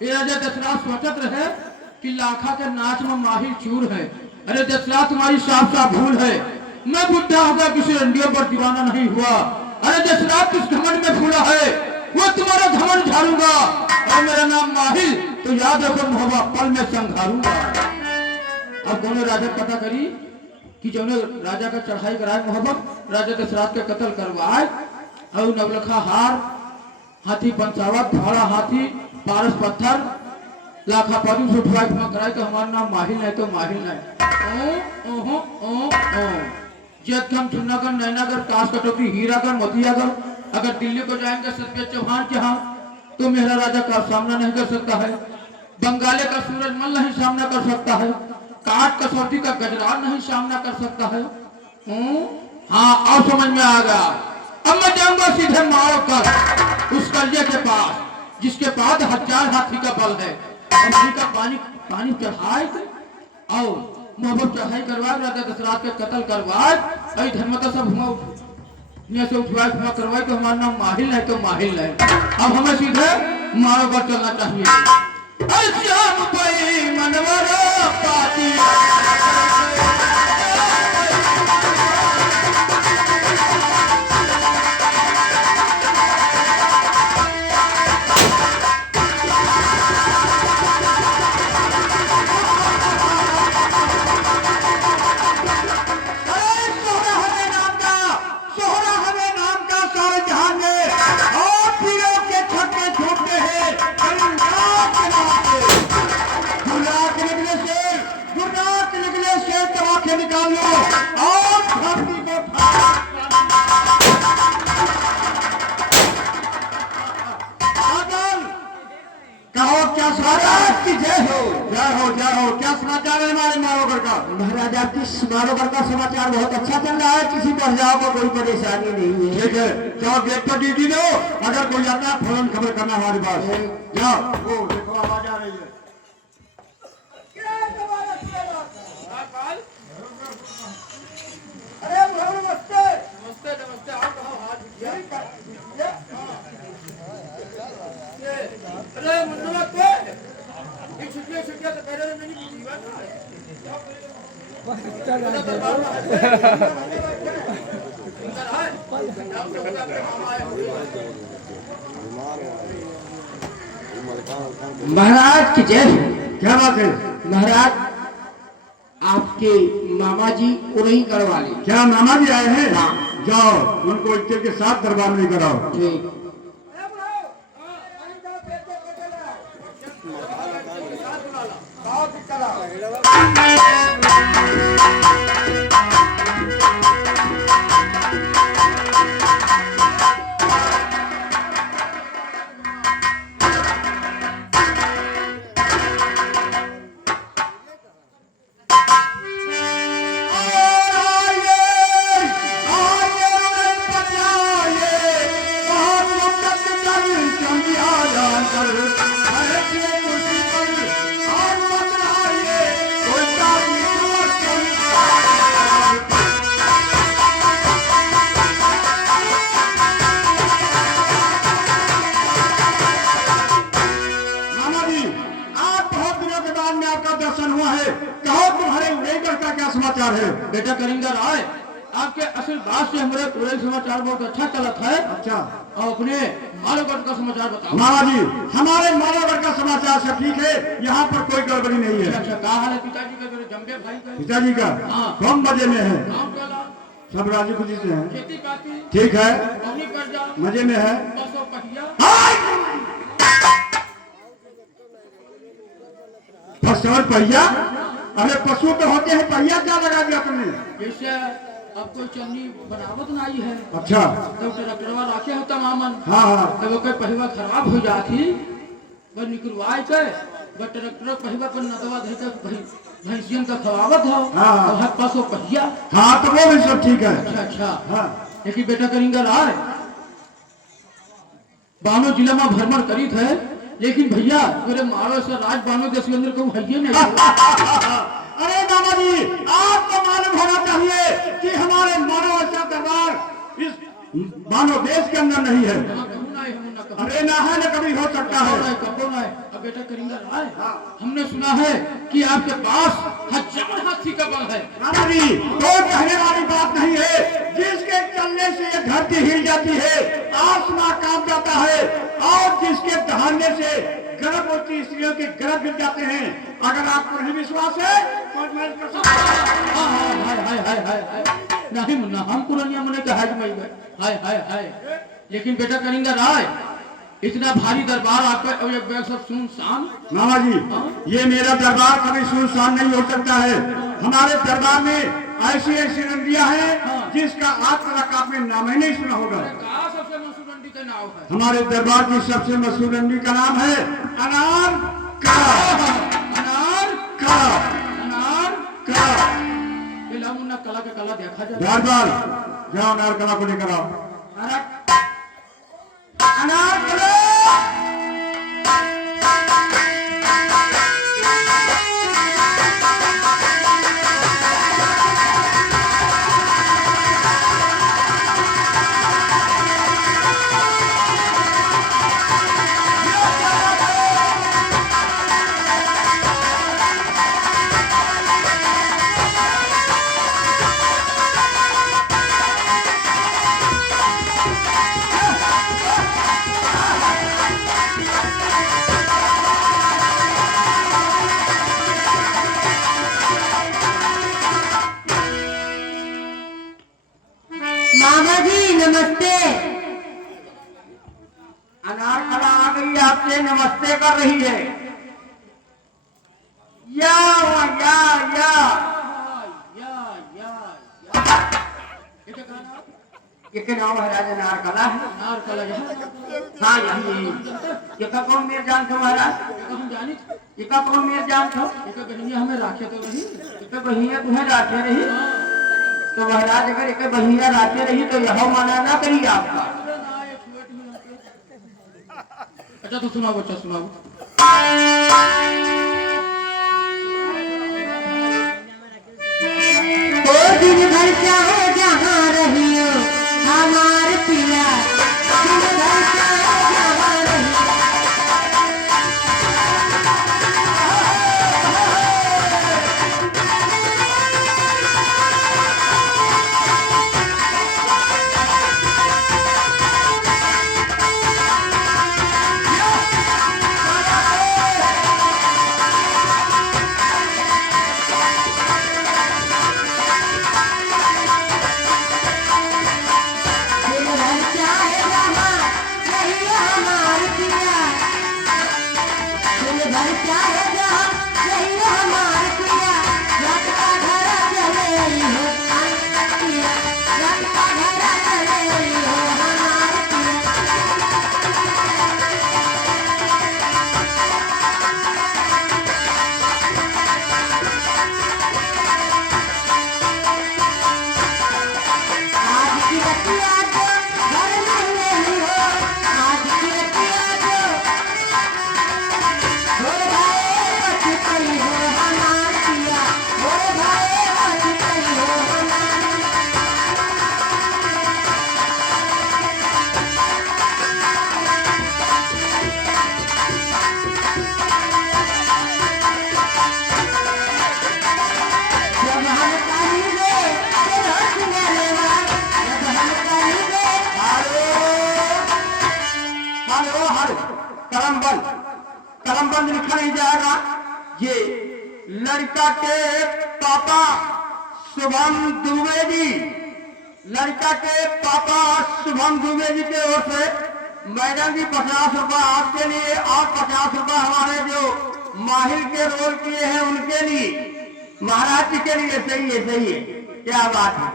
ये राजा दशरथ सोचत रहे कि लाखा के नाच में माहिर चूर है। अरे दशरथ तुम्हारी साफ साफ भूल है, मैं बुढ़ा होगा किसी रंडियों पर दीवाना नहीं हुआ। अरे दशरथ किस घमंड में फूला है, वो तुम्हारा घमंड झाड़ूंगा। और मेरा नाम माहिर तो याद रखो मोहब्बा पल में संघारूंगा। अब दोनों राजा पता करी कि जो राजा का चढ़ाई कराए मोहब्बत राजा दशरथ के कत्ल करवाए। और नवलखा हार हाथी पंचावत भाड़ा हाथी पारस पत्थर लाखा पादू से उठवा कराए तो हमारा नाम माहिर नहीं तो माहिर नहीं। ओ ओ ओ जेठम चुन्नागढ़ नैनागढ़ काश कटौती हीरागढ़ मोतियागढ़ अगर दिल्ली को जाएंगे सत्य चौहान के यहाँ तो मेरा राजा का सामना नहीं कर सकता है। बंगाले का सूरजमल नहीं सामना कर सकता है। काट कसौटी का गजरान नहीं सामना कर सकता है। हाँ और समझ में आ गया। अब मैं जाऊंगा सीधे मारो कर उस कलिया के पास जिसके पास 1000 हाथी का बल है। हाथी का पानी चढ़ाए और मोहब्बत चढ़ाई करवाए राजा दशरथ के कत्ल करवाए। अरे धर्मता सब से उठवाए करवाए तो हमारा नाम माहिर नहीं तो माहिर नहीं। अब हमें सीधे मारो पर चलना चाहिए। मनवरा पाती निकाल लो और धरती को कहो क्या समाचार की जय हो जय हो क्या समाचार है हमारे मारोगढ़ का। महाराज आपकी मारोगढ़ का समाचार बहुत अच्छा चल रहा है, किसी महिलाओं को कोई परेशानी नहीं है। ठीक है जाओ गेट पर ड्यूटी दो, अगर कोई आता है फौरन खबर करना हमारे पास। जाओ वो देखो आवाज आ रही है। अरे नमस्ते नमस्ते नमस्ते आप कहो हाथ अरे मुन्ना को ये छुट्टियां तो पहले नहीं की बात महाराज की जय। क्या बात है महाराज आपके मामा जी उड़ही करवाले। क्या मामा जी आए हैं? जाओ उनको इज्जत के साथ दरबार में कराओ। ठीक समाचार है बेटा करिंदर आए आपके आशीर्वाद से हमारे पूरे समाचार बहुत अच्छा चला है। अच्छा और अपने मालोगढ़ का समाचार बताओ। मामा जी हमारे मालोगढ़ का समाचार सब ठीक है, यहाँ पर कोई गड़बड़ी नहीं है। अच्छा क्या हाल है पिताजी का? मेरे जम्बे भाई का पिताजी का कम मजे में है, सब राजी खुशी से है, खेती बाती ठीक है, मजे में है। पहिया अरे पशु पे होते हैं, पहिया क्या लगा दिया तुमने? जैसे अब कोई चन्नी बनावत नहीं है। अच्छा तो ट्रैक्टरवा रखे होता मामन। हाँ तो कोई पहिया खराब हो जाती बस निकलवाए के बस ट्रैक्टर पहिया पर नदवा धर के भैंसियन का खवावत हो। हाँ हर पशु पहिया। हाँ तो वो भी सब ठीक है। अच्छा अच्छा हाँ लेकिन बेटा करिंगर आए बानो जिला में भ्रमण करी थे, लेकिन भैया मेरे मारो से राज बानो देश अंदर को है नहीं। अरे मामा जी आपको मालूम होना चाहिए कि हमारे मानो ऐसा दरबार इस बानो देश के अंदर नहीं है। नहीं हम ना कभी अरे ना है ना कभी हो सकता है। कबो नहीं। अब बेटा करिंगा राय, हमने सुना है कि आपके पास 1000 हाथी का बल है। नाना जी तो कहने वाली बात नहीं है, जिसके चलने से ये धरती हिल जाती है, आसमां कांप जाता है, और जिसके दहाड़ने से गर्भवती स्त्रियों के गर्भ गिर जाते हैं। अगर आपको नहीं विश्वास है तो मैं कर सकता नहीं मुन्ना, हम पुरानिया मुन्ने का हाज में गए। हाय लेकिन बेटा करिंगा राय, इतना भारी दरबार आपका और एक बैग सब सुनसान। नाना जी ये मेरा दरबार कभी सुनसान नहीं हो सकता है। हमारे दरबार में ऐसी ऐसी रंडियां हैं जिसका आज तक आपने नाम ही नहीं सुना होगा। सबसे मशहूर रंडी का नाम है? हमारे दरबार की सबसे मशहूर रंडी का नाम है अनार कला। अनार कला अनार कला। ला मुन्ना कला का कला देखा जाए। दरबार जाओ अनार कला को लेकर आओ। अनार कला मामा जी नमस्ते। अनार कला आ गई, आपसे नमस्ते कर रही है। या या या ये के नाम है राजा अनार कला है। अनार कला हाँ यही। ये का कौन मेरे जान था महाराज? हम जानी ये का कौन मेरे जान था? एक बहनिया हमें राखे तो रही। ये तो बहिया तुम्हें राखे रही। तो महाराज अगर एक बहिया राखे रही तो यह माना ना करिए आपका। अच्छा तो सुनाओ बच्चा सुनाओ। तो दिन भर चाहे जहाँ रही हो हमार पिया, दिन भर चाहे जहाँ रही। कलमबंद लिखा नहीं जाएगा। ये लड़का के पापा शुभम दुबे जी, लड़का के पापा शुभम दुबे जी के ओर से मैडम जी 50 रुपए आपके लिए और 50 रुपए हमारे जो माहिर के रोल किए हैं उनके लिए, महाराज जी के लिए। सही है सही है, क्या बात है।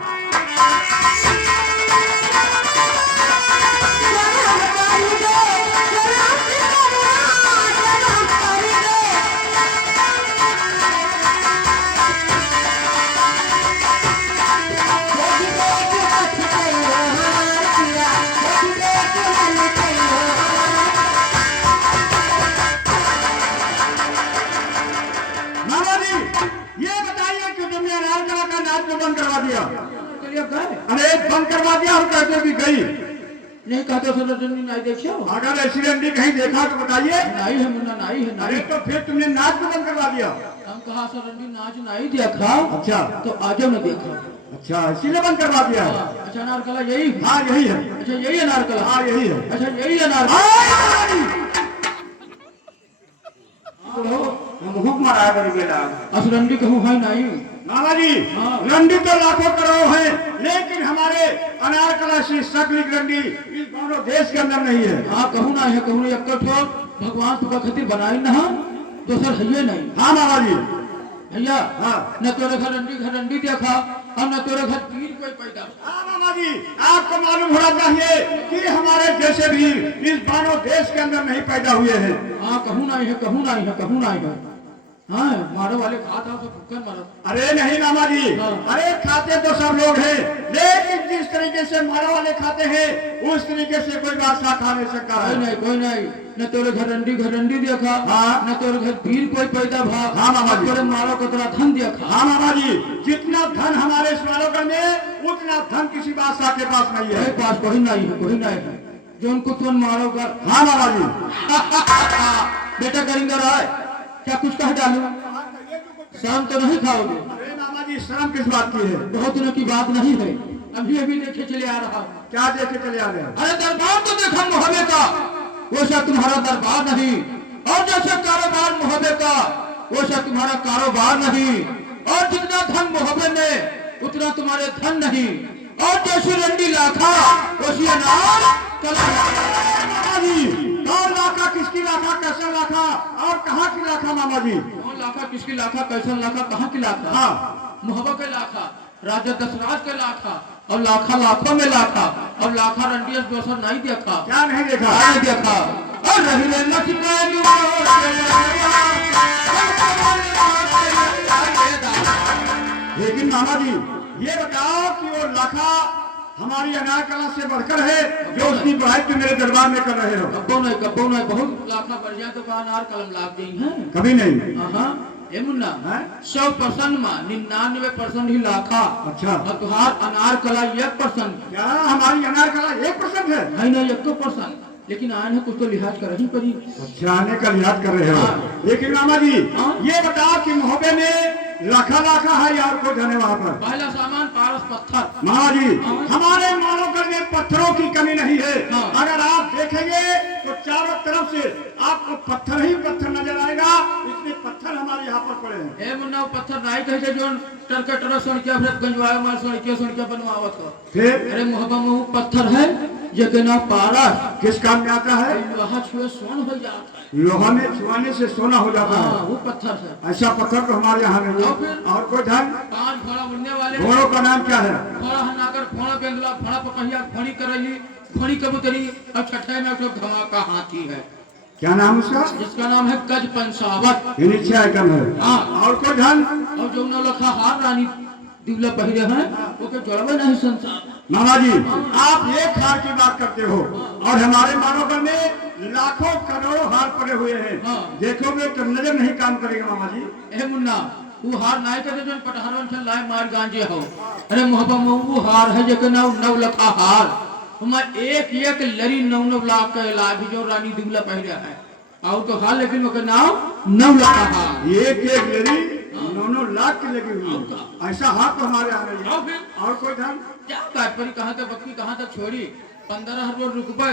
चलिए अब गए। अरे बंद करवा दिया, हम कहते भी गई। नहीं कहते सर रंडी नहीं देखियो। अगर ऐसी रंडी कहीं देखा तो बताइए। नहीं है मुन्ना, नहीं है अरे नहीं। तो फिर तुमने नाच को बंद करवा दिया। हम कहा सर रंडी नाच नहीं देखा। अच्छा तो आजो न देखा। अच्छा, इसीलिए बंद करवा दिया। अच्छा नारकला यही है? हाँ यही है। अच्छा यही है नारकला? हाँ यही है। अच्छा यही है नारकला? हम हुक मारा कर बेटा। अस रंडी कहूँ है नहीं। मामा जी हाँ। रंडी तो लाखों करोड़ है, लेकिन हमारे अनारकला सी सकली रंडी इस दोनों देश के अंदर नहीं है। हाँ कहूँ ना है, कहूँ एक ठो भगवान तुका खातिर बनाई ना दोसर है नहीं। हाँ मामा जी। भैया हाँ। न तोरे घर रंडी देखा और न तोरे घर तीर कोई पैदा। हाँ मामा जी, आपको मालूम होना चाहिए कि हमारे जैसे वीर इस दोनों देश के अंदर नहीं पैदा हुए हैं। हाँ कहूँ नहीं है, कहूँ नहीं है, कहूँ नहीं है। हाँ मारो वाले खाता तो फुक्कर मारो। अरे नहीं मामा जी, हाँ। अरे खाते तो सब लोग हैं, लेकिन जिस तरीके से मारा वाले खाते हैं उस तरीके से कोई बादशाह खा नहीं सकता कोई है। नहीं, कोई नहीं। न तोरे घर रंडी देखा। हाँ। न तोरे घर तीर कोई पैदा भा। हाँ मामा जी। तोरे मारो कतरा धन देखा। हाँ मामा जी, जितना धन हमारे इस मालोगढ़ में उतना धन किसी बादशाह के पास नहीं है। मेरे पास कोई नहीं है, कोई नहीं है जो उनको तुम मारो कर। हाँ मामा जी। बेटा करेंगे राय क्या कुछ कह डालू? शाम तो नहीं खाओगे? अरे मामा जी, शर्म किस बात की है? बहुत दिनों की बात नहीं है, अभी अभी देखे चले आ रहा हूँ। क्या देखे चले आ रहे हैं? अरे दरबार तो देखा मुहब्बे का, वैसा तुम्हारा दरबार नहीं। और जैसे कारोबार मुहब्बे का, वैसा तुम्हारा कारोबार नहीं। और जितना धन मुहब्बे में उतना तुम्हारे धन नहीं। और जैसी रंडी लाखा वैसी अनार कला। मामा जी, कौन लाखा, किसकी लाखा, कैसा लाखा और कहाँ की लाखा मामा जी? कौन लाखा, किसकी लाखा, कैसा लाखा, कहाँ की लाखा? हाँ। मुहब्बा के लाखा, राजा दशराज के लाखा, और लाखा लाखों में लाखा। और लाखा रंडियस दोसर नहीं देखा। क्या नहीं देखा? नहीं देखा। और रही रे नचने लेकिन मामा जी, ये बताओ कि वो लाखा हमारी अनारकला से बढ़कर है जो उसकी पढ़ाई तुम मेरे दरबार में कर रहे हो? कब्बो नहीं, बहुत लाखा बढ़ जाए तो अनार कलम लाग गई है। कभी नहीं। हाँ ए मुन्ना, हैं? 100% में 99% ही लाखा। अच्छा। और तुहार अनार कला 1%। क्या हमारी अनारकला 1% है? नहीं 1%, लेकिन आए हैं कुछ तो लिहाज कर ही पड़ी। अच्छा, आने का याद कर रहे हो। हाँ। लेकिन मामा जी, हाँ। ये बताओ कि मोहब्बे में लाखा लाखा है या कोई धन है वहाँ पर? पहला सामान पारस पत्थर। मामा जी, हाँ। हमारे मानवगढ़ में पत्थरों की कमी नहीं है। हाँ। अगर आप देखेंगे तो चारों तरफ से आपको पत्थर ही पत्थर नजर आएगा। इतने पत्थर हमारे यहाँ पर पड़े हैं। ए मुन्ना, वो पत्थर नहीं कहे जो टरका टरक सुन के फिर गंजवाए मार सुन के बनवावत हो। फिर अरे मोहब्बा में वो पत्थर है जो के नाम पारस। किस काम में आता है? लोहा छुए सोन हो जाता है। लोहा में छुआने से सोना हो जाता हाँ, है। वो पत्थर है। ऐसा पत्थर तो हमारे यहाँ नहीं और फिर? है। और कोई धन? 5 घोड़ा उड़ने वाले। घोड़ों का नाम क्या है? घोड़ा हनाकर, घोड़ा बेंगला, घोड़ा पकहिया, घोड़ी करैली, घोड़ी कबूतरी, और छठे में तो धमाका हाथी है क्या नाम उसका? जिसका नाम है गज पंचावत। ये नीचे आइटम है। हाँ। और कोई धन? और जो नौलखा हार रानी दिवला पहिरे हैं वो के जोड़वे नहीं संसार। मामा जी, आप एक हार की बात करते हो और हमारे मानवगढ़ में लाखों करोड़ों हार पड़े हुए हैं। हाँ। देखोगे तो नजर नहीं काम करेगा मामा जी। ए मुन्ना, वो हार नहीं करते जो पटहरवन से लाए मार गांजे हो। अरे मोहब्बा में वो हार है जो के नाम 9 लखा हार। मैं एक लरी 9 लाख का इलाज जो रानी दिवला पहिरे है। और तो हार लेकिन वो के नाम 9 लखा हार। एक लड़ी 9 लाख की लगी हुई है। ऐसा हाथ तो हमारे यहाँ नहीं और है। फिर और कोई धन? क्या बात परी, कहाँ तक बक्की, कहाँ तक छोड़ी। 15 हर रुकबे,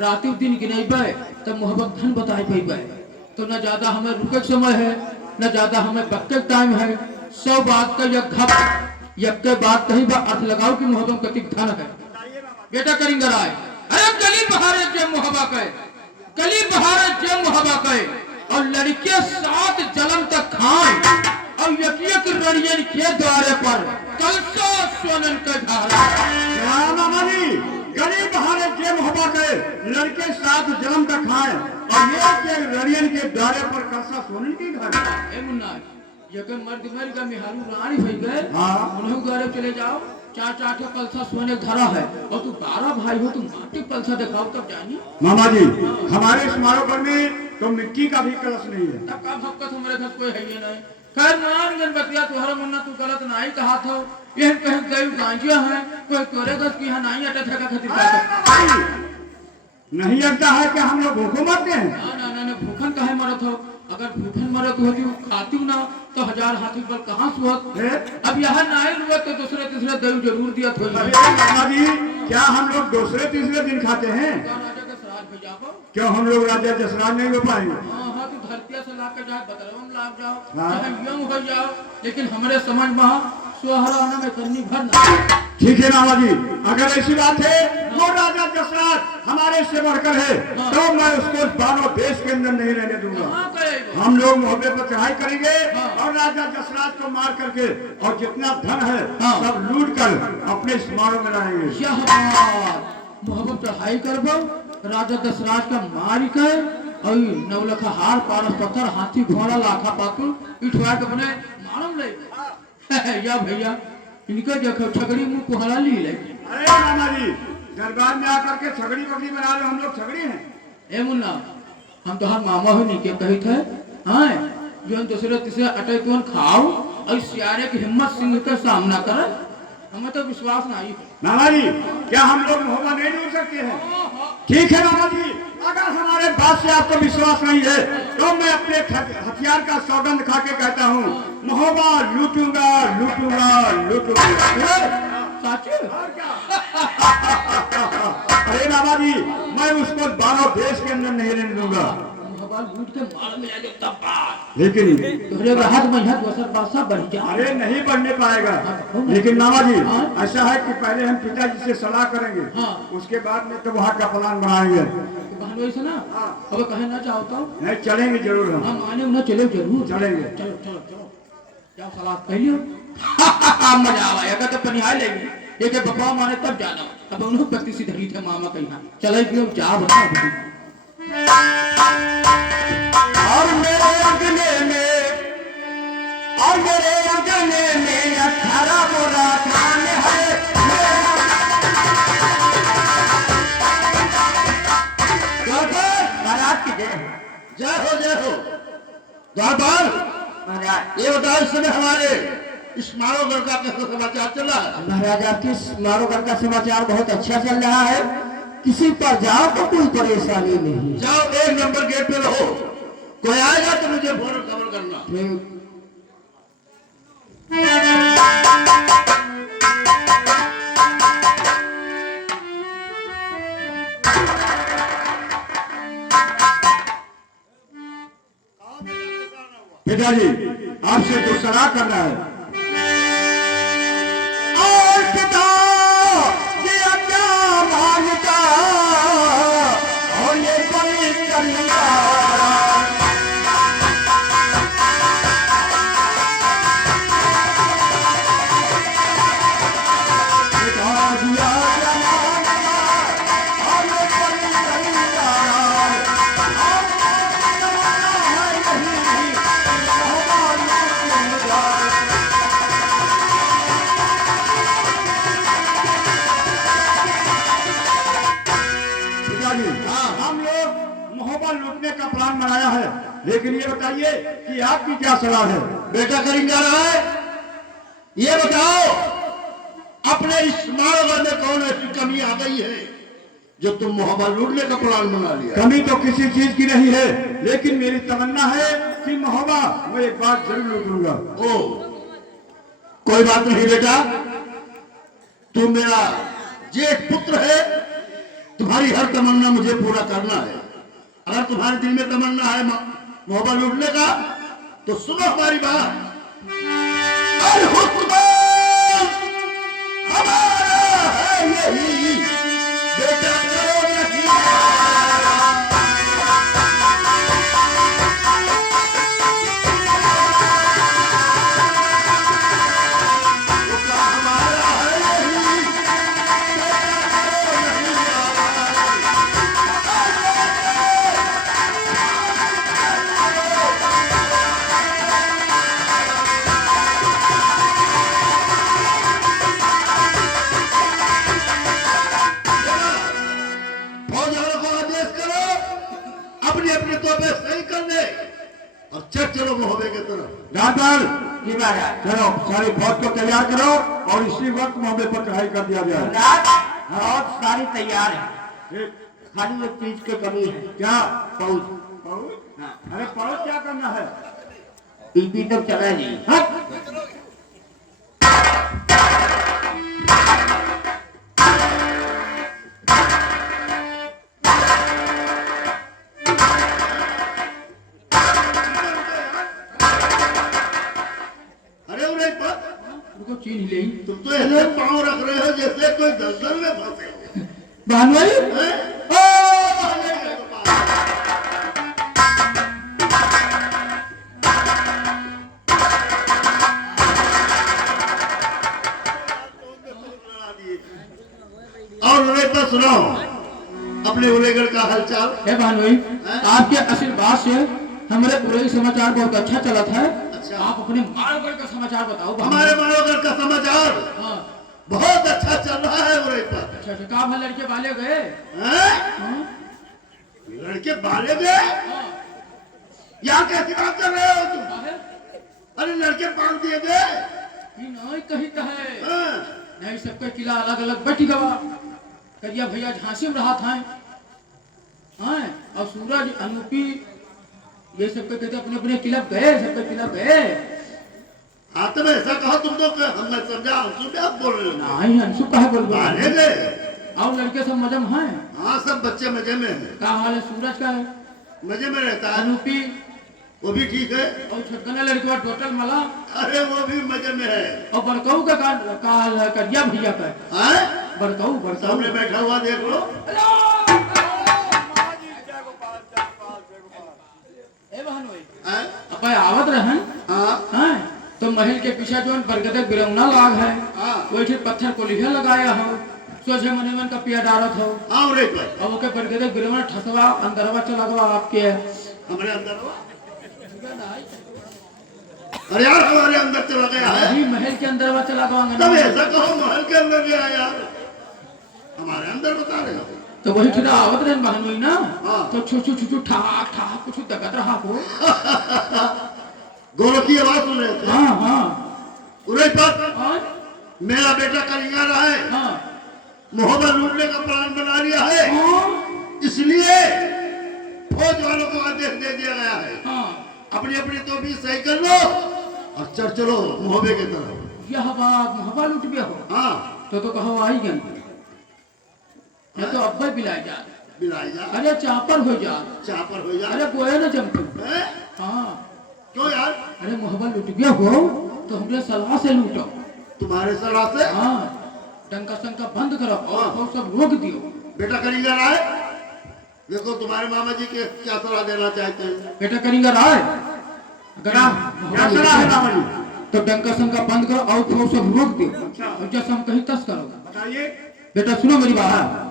रात दिन गिनेबे तब मोहब्बत धन बताए पेबे। तो न ज्यादा हमें रुके के समय है, न ज्यादा हमें बक्के टाइम है। 100 बात का यक के बात कहीं बा अर्थ लगाओ कि मोहब्बत कतिक धन है। बेटा करेंगे राय। अरे गली बहारे जे मोहब्बा के, गली बहारे जे मोहब्बा के, और लड़के 7 जन्म तक खाए, और यकियक रड़ियन के द्वारे पर कलसा सोनन का धारा। क्या मामा जी, गरीब बहारे जे मोहब्बा के लड़के 7 जन्म तक खाए और ये लड़ियन के द्वारे पर कलसा सोने की घर। ए मुन्ना, यके मर्द मर का मिहारू रानी भई गए। हाँ। उन्हें द्वारे चले जाओ। 4 कलसा सोने धरा है और तू 12 भाई हो, तुम माटी कलसा दिखाओ तब जानी। मामा जी, हमारे समारोह में तो मिट्टी का भी कलश नहीं है। तब का भक्कत हमारे घर कोई है ही नहीं। खैर मान गणपतिया तुम्हारा मुन्ना तू गलत नहीं कहा था। यह कहीं गई गांजिया है कोई तोरे घर की यहाँ नहीं अटक है का खातिर। नहीं लगता है कि हम लोग भूखों मरते हैं। ना भूखन काहे मरत हो? अगर भूखन मरत होती खाती ना तो 1000 हाथी पर कहाँ सुहत। अब यहाँ नाइल हुआ तो दूसरे तीसरे देव जरूर दिया थोड़ी। बाबा जी क्या हम लोग दूसरे तीसरे दिन खाते हैं? राजा का श्राद्ध भेजा को क्यों हम लोग राजा जसराज नहीं हो पाएंगे? हाँ तो धरतिया से ला के जाए बदरवन ला जाओ हाँ। चाहे यूं हो जाओ, लेकिन हमारे समझ में सोहराना में करनी भर ना। ठीक है बाबा जी, अगर ऐसी बात है वो राजा जसराज हमारे से बढ़कर है तो मैं उसको दानव देश के अंदर नहीं रहने दूंगा। हाँ करेगा। हम लोग मोहब्बे पर चढ़ाई करेंगे हाँ। और राजा जसराज को मार करके और जितना धन है हाँ। सब लूट कर अपने स्मारक में लाएंगे। यह बात मोहब्बत चढ़ाई करबो राजा दशराज का मार कर और 9 लाख हार पारस पत्थर हाथी घोड़ा लाखा पातुल इठवा के बने मारम ले। या भैया इनके देखो छगड़ी मुंह कुहरा ली ले। अरे मामा जी दरबार में आकर के छगड़ी बकरी बना रहे, हम लोग छगड़ी हैं। ए मुन्ना हम तो हर मामा हो नहीं के कही थे हाँ जो दूसरे तीसरे अटै तुम खाओ और सियारे की हिम्मत सिंह का सामना कर, हमें तो विश्वास नहीं है। मामा जी क्या हम लोग मोहब्बत नहीं ढूंढ सकते हैं? ठीक है मामा जी, अगर हमारे बात से आपको विश्वास नहीं है तो मैं अपने हथियार का सौगंध खा के कहता हूँ मोहब्बत लूटूंगा लूटूंगा लूटूंगा। साचू और क्या? अरे मामा जी मैं उसको दानव देश के अंदर नहीं रहने दूंगा। मोहब्बत लूट के मार में जाके तब बात लेकिन तोहरे राहत में हाथ वसर पासा बढ़ जा। अरे नहीं बढ़ने पाएगा। लेकिन मामा जी ऐसा है कि पहले हम पिताजी से सलाह करेंगे, उसके बाद में तो वहाँ का प्लान बनाएंगे। बहन वही से ना अब कहे ना चाहो तो नहीं चलेंगे जरूर हम माने उन्हें चले जरूर चलेंगे। चलो चलो चलो क्या सलाह पहले मजा आएगा तो पनिहार लेगी एक बकवा माने तब जाना। अब उन्होंने पति सी धरी थे मामा कहीं चले कि जा बता। और मेरे अंगने में 18 बोरा धान है। महाराज की जय हो जय हो। द्वारपाल महाराज ये बताओ इस समय हमारे स्मारकगढ़ का कैसा समाचार चल रहा है? महाराज आपके स्मारकगढ़ का समाचार बहुत अच्छा चल रहा है, किसी पर जाओ तो कोई परेशानी नहीं। जाओ 1 नंबर गेट पे रहो, कोई आएगा तो मुझे फौरन खबर करना। ठीक। पिताजी आपसे जो सलाह करना है और पिता ये क्या मांगता और ये बड़ी कन्या लूटने का प्लान बनाया है, लेकिन ये बताइए कि आपकी क्या सलाह है? बेटा करीम जा रहा है, ये बताओ अपने इस स्मारक में कौन ऐसी कमी आ गई है जो तुम मोहब्बत लूटने का प्लान बना लिया? कमी तो किसी चीज की नहीं है, लेकिन मेरी तमन्ना है कि मोहब्बत मैं एक बार जरूर लूट लूंगा। ओ कोई बात नहीं बेटा, तुम मेरा जेठ पुत्र है, तुम्हारी हर तमन्ना मुझे पूरा करना है। अगर तुम्हारे दिल में तमन्ना है मोहब्बत लूटने का तो सुनो हमारी बात। हमारा है यही बेटा करो नहीं। चलो मोहब्बे के तरफ चलो सारी फौज को तैयार करो और इसी वक्त मोहब्बे पर चढ़ाई कर दिया जाए। बहुत सारी तैयार है, खाली एक चीज की कमी है। क्या? पहुंच। पहुंच? हाँ। अरे पहुंच क्या करना है? पीपी तक चला नहीं। हट! अरे उन्हें उनको चीन ही ले तुम तो ऐसे पाँव रख रहे हो जैसे कोई दलदल में फंसे हो। बहन भाई हैं? और उन्हें पर सुनाओ अपने उलेगढ़ का हालचाल। हे बहन भाई आपके आशीर्वाद से हमारे पूरे समाचार बहुत अच्छा चला था। अच्छा। आप अपने मालगढ़ का समाचार बताओ बहन हमारे भाई। मानवगढ़ का समाचार हाँ बहुत अच्छा चल रहा है उन्हें पर। अच्छा अच्छा कहाँ भाई लड़के वाले गए? हैं? हाँ लड़के बाले गए? हाँ यहाँ कैसी बात कर रहे हो तुम? बाहर? अरे लड़के बांध दिए गए? ये नहीं कही है हाँ। नहीं सबका किला अलग अलग बैठ गवा। करिया भैया झांसी में रहा था हाँ और सूरज अनुपी ये सबके कहते अपने अपने किला गए सबके किला गए। हाँ तो ऐसा कहो तुम तो मैं समझा अंशु भी आप बोल रहे हो। नहीं अंशु कहा बोल बाले गए? और लड़के सब मजे में हैं। हाँ सब बच्चे मजे में हैं। क्या हाल है सूरज का है? मजे में रहता है। अनुपी वो भी ठीक है। और छटकना लड़के टोटल मला अरे वो भी मजे में है। और बड़काऊ का हाल है करिया भैया का हाँ? बड़काऊ सामने बैठा हुआ देख लो। हाँ? अब आवत रहन हाँ? हाँ तो महल के पीछे जो बरगद बिरौना लाग है हाँ। वही फिर पत्थर को लिखे लगाया हो सोचे मने मन का पिया डारत हो हाँ उन्हें पर। अब ओके बरगद बिरौना ठसवा अंदरवा चला गवा आपके हमारे अंदर हुआ? अरे यार हमारे अंदर चला गया है। अभी महल के अंदरवा चला गवा तब ऐसा कहो महल के अंदर गया यार। हमारे अंदर बता रहे हो। तो वही फिर आवत रहन बहन हुई ना हाँ। तो छुछू छुछू ठाक ठाक कुछ दगत रहा हो। गोलों की आवाज सुन रहे थे। हाँ हाँ उन्हें पर हाँ मेरा बेटा कलिंगा रहा है। हाँ मोहब्बत लूटने का प्लान बना लिया है। हाँ इसलिए फौज वालों को आदेश दे दिया गया है हाँ अपनी अपनी तो भी सही कर लो और चलो मोहब्बे की तरफ। यह बात हवा लुट गया हो हाँ तो कहो आई गन या तो अब्बा बिलाई जा बिलाई जा। अरे चापर हो जा चापर हो जा। अरे गोया ना चमकू हैं? हाँ क्यों यार? अरे मोहब्बत लुट गया हो तो हमरे सलाह से लूटो। तुम्हारे सलाह से? हाँ डंका संका बंद करो और सब रोक दियो। बेटा कलिंगा रहा है। देखो तुम्हारे मामा जी के क्या सलाह देना चाहते हैं। बेटा करेंगे राय अगर आप क्या सलाह है मामा जी? तो डंका संका बंद करो और फिर सब रोक दियो अच्छा। और जैसे हम कहीं तस करो। बताइए। बेटा सुनो मेरी बात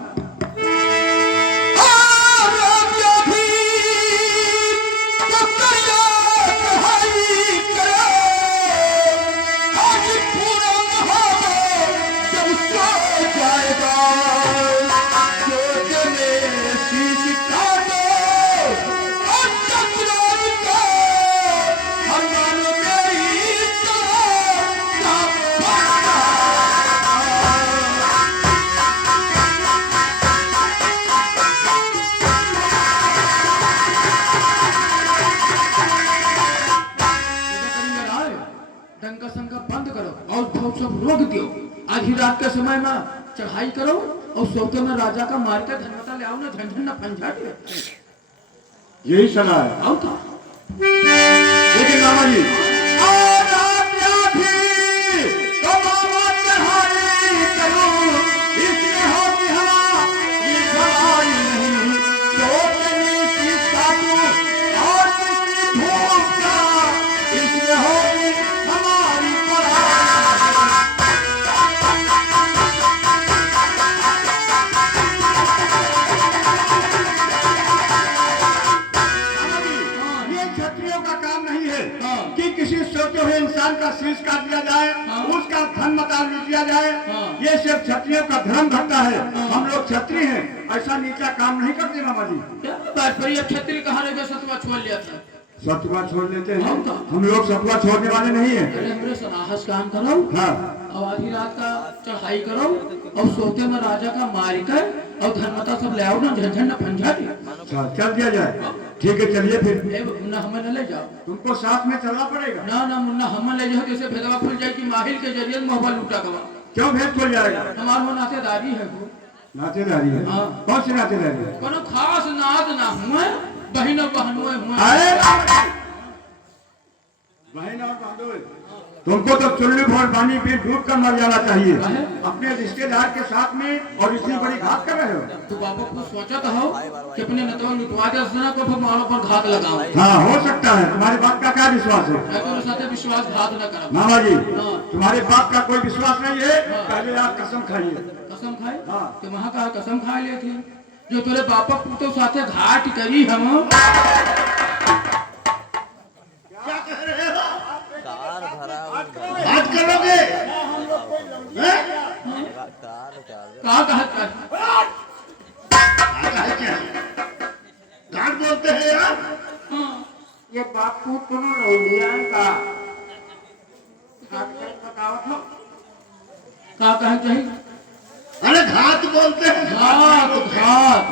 डंका संका बंद करो और भोग सब रोक दियो। आधी रात के समय में चढ़ाई करो और सोते में राजा का मार के धनवता ले आओ ना झंझन ना पंझट। यही सलाह है। आओ था लेकिन मामा जी इंसान का शीश काट दिया जाए। हाँ। उसका धन मता लूट लिया जाए। हाँ। ये सिर्फ क्षत्रियों का धर्म घटता है। हम लोग क्षत्रिय हैं ऐसा नीचा काम नहीं करते मामा जी। क्या बात पर ये क्षत्रिय कहाँ रह गया सतवा छोड़ लिया था। सतुआ छोड़ लेते हैं। हम तो- हम लोग सतुआ छोड़ने वाले नहीं है। अरे हमरे सनाहस काम करो हाँ और आधी रात का चढ़ाई करो और सोते में राजा का मार कर और धर्मता सब ले आओ ना झंझन न पंझा दी। अच्छा चल दिया जाए, ठीक है चलिए फिर। ए मुन्ना हमें न ले जाओ। तुमको साथ में चलना पड़ेगा। ना ना मुन्ना हमें ले जाओ, जैसे भेदवा खुल जाए कि माहिल के जरिए मोहब्बत लूटा गवा। क्यों भेद खुल जाएगा? हमारे वो नातेदारी है वो। नातेदारी है? हाँ। कौन सी नातेदारी है? कोनो खास नात ना हुए, बहन बहनुए हुए। बहन और बहनोई, तुमको तो चुल्ली भर पानी पे डूब कर मर जाना चाहिए अपने रिश्तेदार के साथ में, और इतनी बड़ी घात कर रहे हो। तो बाबा को सोचा तो हो कि अपने नतवा लुटवा दे सना को फिर मारो पर घात लगाओ। हाँ हो सकता है, तुम्हारी बात का क्या विश्वास है? मैं तो साथे विश्वासघात न करा। मामा जी हाँ। तुम्हारे बात का कोई विश्वास नहीं है, पहले आप कसम खाइए। कसम खाए? हाँ। तो वहाँ का कसम खा लिए थे जो तेरे बापा पुतो साथे घाट करी हम। क्या कह रहे हो? कार भरा बात करोगे? कार कहा कहा गांड बोलते हैं यार। ये बापू तुम लोहिया का पकावत हो। कहा कहा चाहिए? अरे घात बोलते हैं। घात घात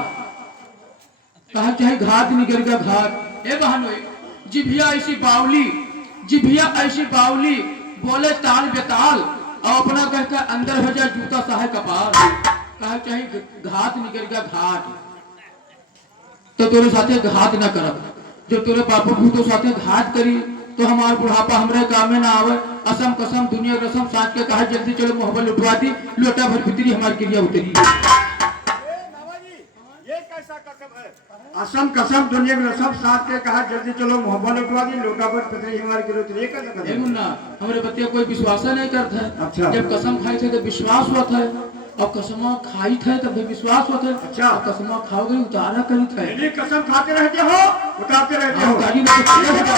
कहा चाहे घात निकल का घात। ए बहनोई जिभिया ऐसी बावली, जिभिया ऐसी बावली, बोले ताल बेताल और अपना कहकर अंदर हो जाए जूता साहे कपाल। कहा चाहे घात निकल का घाट। तो तेरे साथे घात न करब, जो तेरे बापू भूतो साथे घात करी तो हमार बुढ़ापा हमरे काम में ना आवे। असम कसम दुनिया रसम साथ के कहा जल्दी चलो मोहब्बत लुटवा दी, लोटा भर भीतरी हमारी क्रिया उतरी। असम कसम दुनिया में सब साथ के कहा जल्दी चलो मोहब्बत लुटवा दी, लोटा पर पत्नी हमारी करो तो ये कैसा ए कदम? मुन्ना हमारे बच्चे कोई विश्वास नहीं करता है। अच्छा। जब कसम खाई थे तो विश्वास हुआ था, और कसम खाई थे तब भी विश्वास हुआ था। अच्छा। और कसम खाओगे उतारा करी थे। कसम खाते रहते हो, उतारते रहते हो। गाड़ी में तो